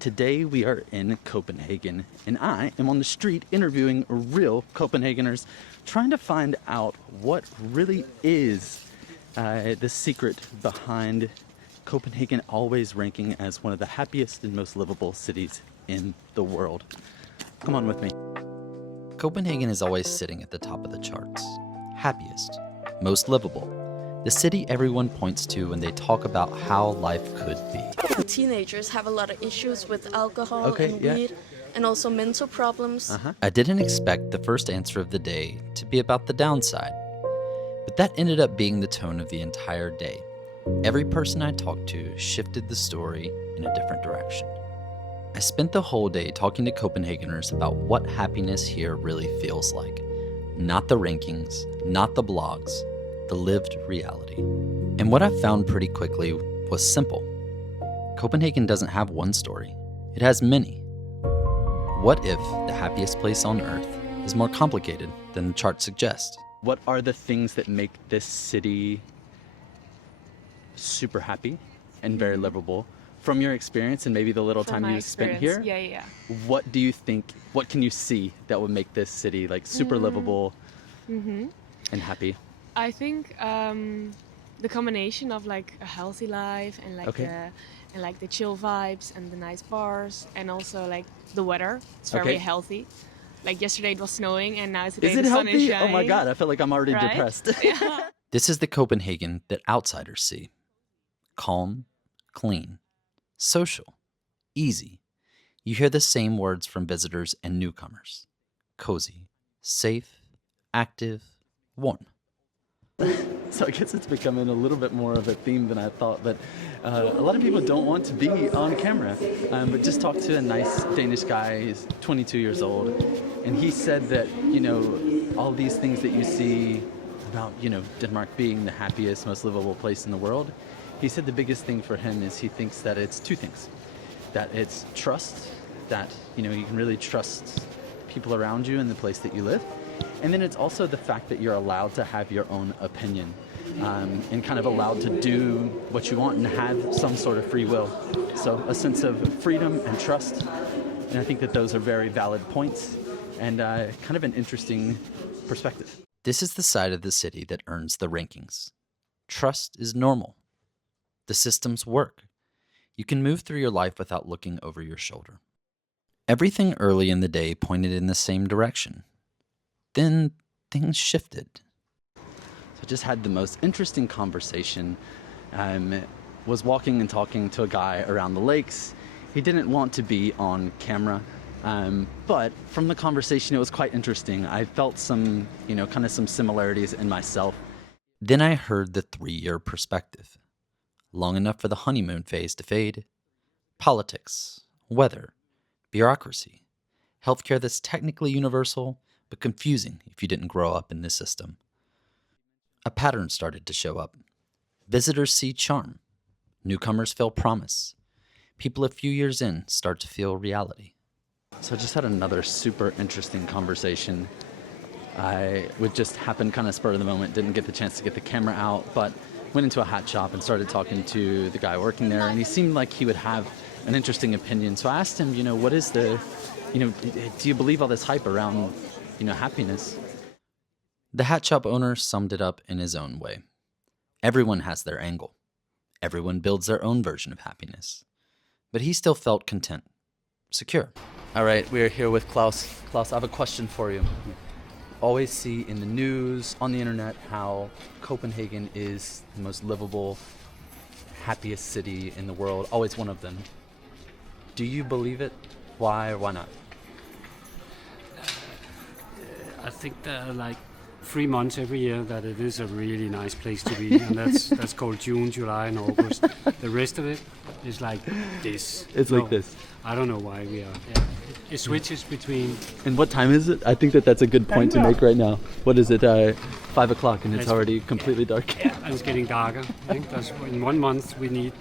Today we are in Copenhagen, and I am on the street interviewing real Copenhageners, trying to find out what really is the secret behind Copenhagen always ranking as one of the happiest and most livable cities in the world. Come on with me. Copenhagen is always sitting at the top of the charts. Happiest, most livable. The city everyone points to when they talk about how life could be. Teenagers have a lot of issues with alcohol and weed, and also mental problems. I didn't expect the first answer of the day to be about the downside, but that ended up being the tone of the entire day. Every person I talked to shifted the story in a different direction. I spent the whole day talking to Copenhageners about what happiness here really feels like. Not the rankings, not the blogs, the lived reality. And what I found pretty quickly was simple. Copenhagen doesn't have one story. It has many. What if the happiest place on earth is more complicated than the chart suggests? What are the things that make this city super happy and very livable? From your experience and maybe the little time you spent here, what do you think, what can you see that would make this city like super livable and happy? I think the combination of like a healthy life and like the chill vibes and the nice bars, and also like the weather. It's very healthy. Like yesterday it was snowing and now today the sun is shining. Oh my god, I feel like I'm already depressed. Yeah. This is the Copenhagen that outsiders see. Calm, clean, social, easy. You hear the same words from visitors and newcomers. Cozy, safe, active, warm. So I guess it's becoming a little bit more of a theme than I thought, but a lot of people don't want to be on camera. But just talked to a nice Danish guy, he's 22 years old, and he said that, you know, all these things that you see about, you know, Denmark being the happiest, most livable place in the world, he said the biggest thing for him is he thinks that it's two things. That it's trust, that, you know, you can really trust people around you in the place that you live. And then it's also the fact that you're allowed to have your own opinion and kind of allowed to do what you want and have some sort of free will. So a sense of freedom and trust. And I think that those are very valid points and kind of an interesting perspective. This is the side of the city that earns the rankings. Trust is normal. The systems work. You can move through your life without looking over your shoulder. Everything early in the day pointed in the same direction. Then things shifted. So I just had the most interesting conversation. Was walking and talking to a guy around the lakes. He didn't want to be on camera, but from the conversation it was quite interesting. I felt some, you know, kind of some similarities in myself. Then I heard the 3-year perspective. Long enough for the honeymoon phase to fade. Politics, weather, bureaucracy, healthcare that's technically universal, but confusing if you didn't grow up in this system. A pattern started to show up. Visitors see charm. Newcomers feel promise. People a few years in start to feel reality. So I just had another super interesting conversation. I would just happen kind of spur of the moment, didn't get the chance to get the camera out, but went into a hat shop and started talking to the guy working there, and he seemed like he would have an interesting opinion. So I asked him, you know, what is the, you know, do you believe all this hype around, you know, happiness? The hat shop owner summed it up in his own way. Everyone has their angle. Everyone builds their own version of happiness. But he still felt content, secure. All right, we are here with Klaus. Klaus, I have a question for you. Always see in the news, on the internet, how Copenhagen is the most livable, happiest city in the world, always one of them. Do you believe it? Why or why not? I think there are like 3 months every year that it is a really nice place to be, and that's called June, July, and August. The rest of it is like this. It's like this. I don't know why we are. Yeah. It switches between. And what time is it? I think that that's a good point to make right now. What is it? 5 o'clock, and it's already completely dark. Yeah, and it's getting darker. I think that's in 1 month we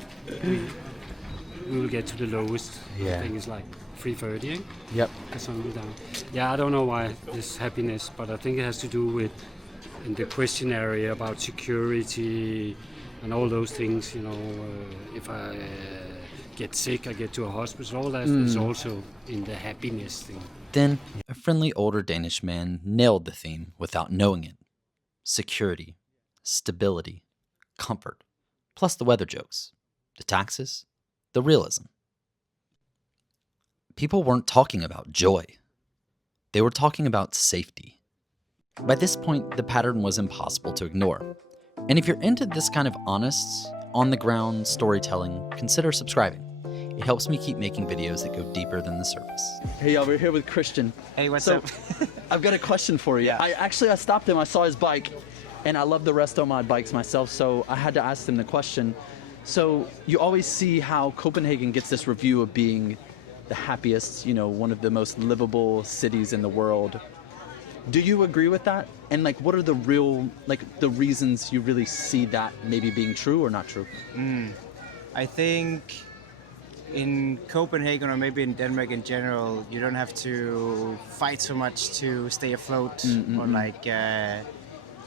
will get to the lowest. Yeah. I think it's like 3:30. Yep. Down. Yeah, I don't know why this happiness, but I think it has to do with in the question area about security and all those things. You know, if I get sick or get to a hospital. All that is also in the happiness thing. Then, a friendly older Danish man nailed the theme without knowing it. Security, stability, comfort, plus the weather jokes, the taxes, the realism. People weren't talking about joy. They were talking about safety. By this point, the pattern was impossible to ignore. And if you're into this kind of honest, on-the-ground storytelling, consider subscribing. It helps me keep making videos that go deeper than the surface. Hey y'all, we're here with Christian. Hey, what's so, up? I've got a question for you. Yeah. I stopped him, I saw his bike, and I love the resto mod bikes myself, so I had to ask him the question. So you always see how Copenhagen gets this review of being the happiest, one of the most livable cities in the world. Do you agree with that? And what are the the reasons you really see that maybe being true or not true? I think in Copenhagen, or maybe in Denmark in general, you don't have to fight so much to stay afloat, or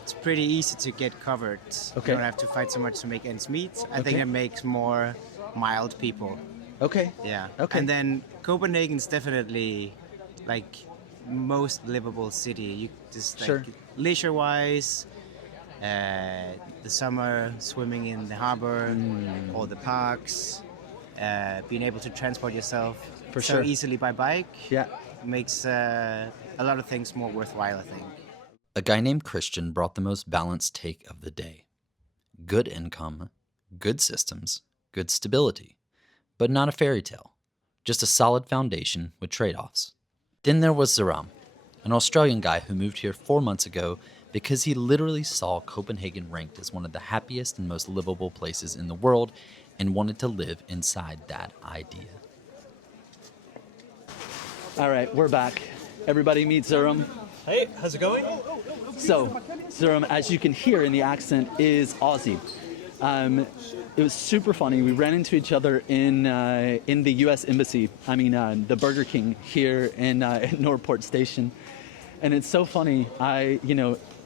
it's pretty easy to get covered. Okay. You don't have to fight so much to make ends meet. I think it makes more mild people. Okay. Yeah. Okay. And then Copenhagen's definitely most livable city. You just Sure. leisure-wise, the summer swimming in the harbor, or the parks, being able to transport yourself For so sure. easily by bike, Yeah. makes a lot of things more worthwhile, I think. A guy named Christian brought the most balanced take of the day. Good income, good systems, good stability, but not a fairy tale, just a solid foundation with trade-offs. Then there was Zaram, an Australian guy who moved here 4 months ago because he literally saw Copenhagen ranked as one of the happiest and most livable places in the world and wanted to live inside that idea. All right, we're back. Everybody meet Zaram. Hey, how's it going? So, Zaram, as you can hear in the accent, is Aussie. It was super funny. We ran into each other in the U.S. Embassy. The Burger King here in Norport Station, and it's so funny.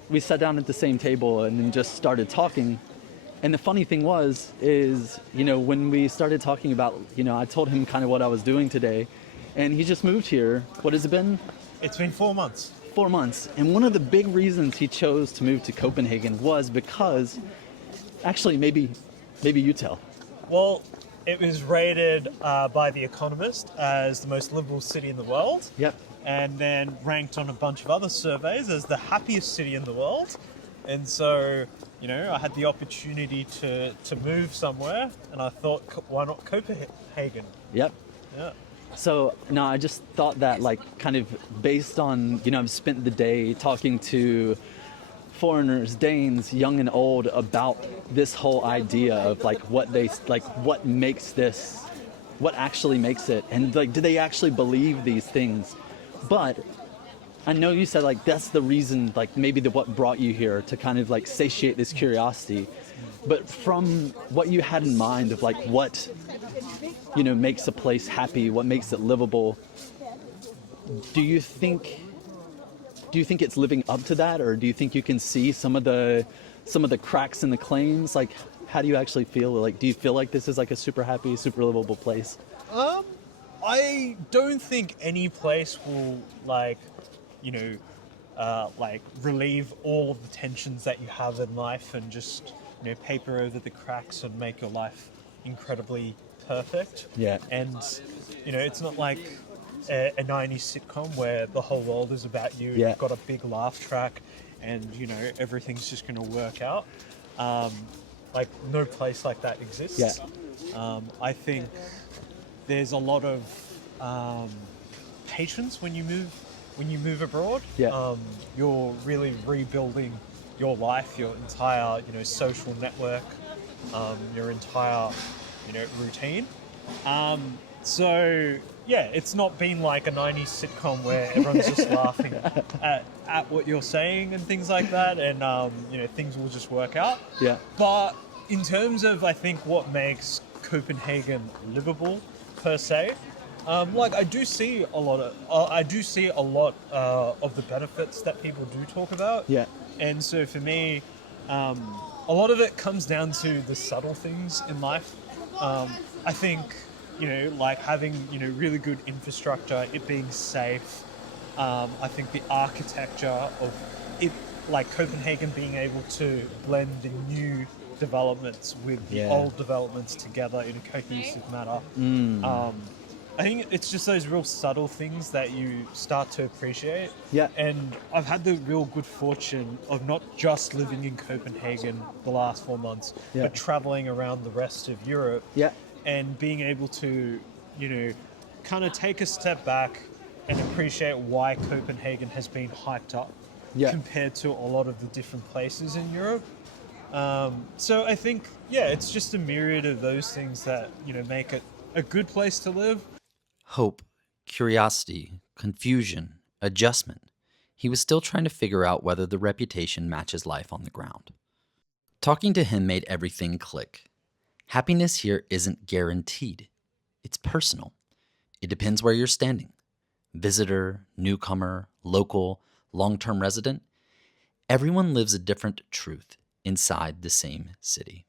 We sat down at the same table and then just started talking. And the funny thing is when we started talking about, I told him kind of what I was doing today, and he just moved here. What has it been? It's been 4 months. 4 months. And one of the big reasons he chose to move to Copenhagen was because, actually, maybe you tell. Well, it was rated by The Economist as the most livable city in the world. Yep. And then ranked on a bunch of other surveys as the happiest city in the world. And so, I had the opportunity to move somewhere, and I thought, why not Copenhagen? Yep. Yeah. So, no, I just thought that, kind of based on, I've spent the day talking to foreigners, Danes, young and old, about this whole idea of what makes this, what actually makes it, and do they actually believe these things? But I know you said that's the reason, maybe what brought you here, to kind of satiate this curiosity. But from what you had in mind of what makes a place happy, what makes it livable, do you think it's living up to that, or do you think you can see some of the cracks in the claims? How do you actually feel? Do you feel like this is a super happy, super livable place? I don't think any place will relieve all of the tensions that you have in life and just paper over the cracks and make your life incredibly perfect. Yeah. And it's not like a 90s sitcom where the whole world is about you. Yeah. You've got a big laugh track and everything's just going to work out. No place like that exists. Yeah. I think there's a lot of patience when you move abroad. Yeah. You're really rebuilding your life, your entire social network, your entire routine. So yeah, it's not been like a 90s sitcom where everyone's just laughing at what you're saying and things like that, and things will just work out. Yeah. But in terms of, I think, what makes Copenhagen livable per se, I do see a lot of the benefits that people do talk about. Yeah. And so for me, a lot of it comes down to the subtle things in life. I think like having, really good infrastructure, it being safe. I think the architecture of it, like Copenhagen being able to blend the new developments with the old developments together in a cohesive manner. I think it's just those real subtle things that you start to appreciate. Yeah. And I've had the real good fortune of not just living in Copenhagen the last 4 months, but traveling around the rest of Europe. Yeah. And being able to, kind of take a step back and appreciate why Copenhagen has been hyped up compared to a lot of the different places in Europe. So I think, it's just a myriad of those things that, make it a good place to live. Hope, curiosity, confusion, adjustment. He was still trying to figure out whether the reputation matches life on the ground. Talking to him made everything click. Happiness here isn't guaranteed. It's personal. It depends where you're standing. Visitor, newcomer, local, long-term resident. Everyone lives a different truth inside the same city.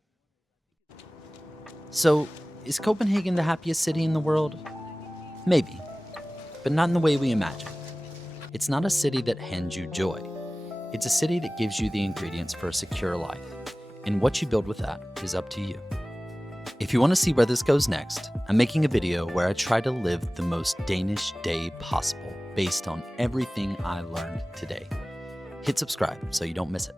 So, is Copenhagen the happiest city in the world? Maybe, but not in the way we imagine. It's not a city that hands you joy. It's a city that gives you the ingredients for a secure life, and what you build with that is up to you. If you want to see where this goes next, I'm making a video where I try to live the most Danish day possible based on everything I learned today. Hit subscribe so you don't miss it.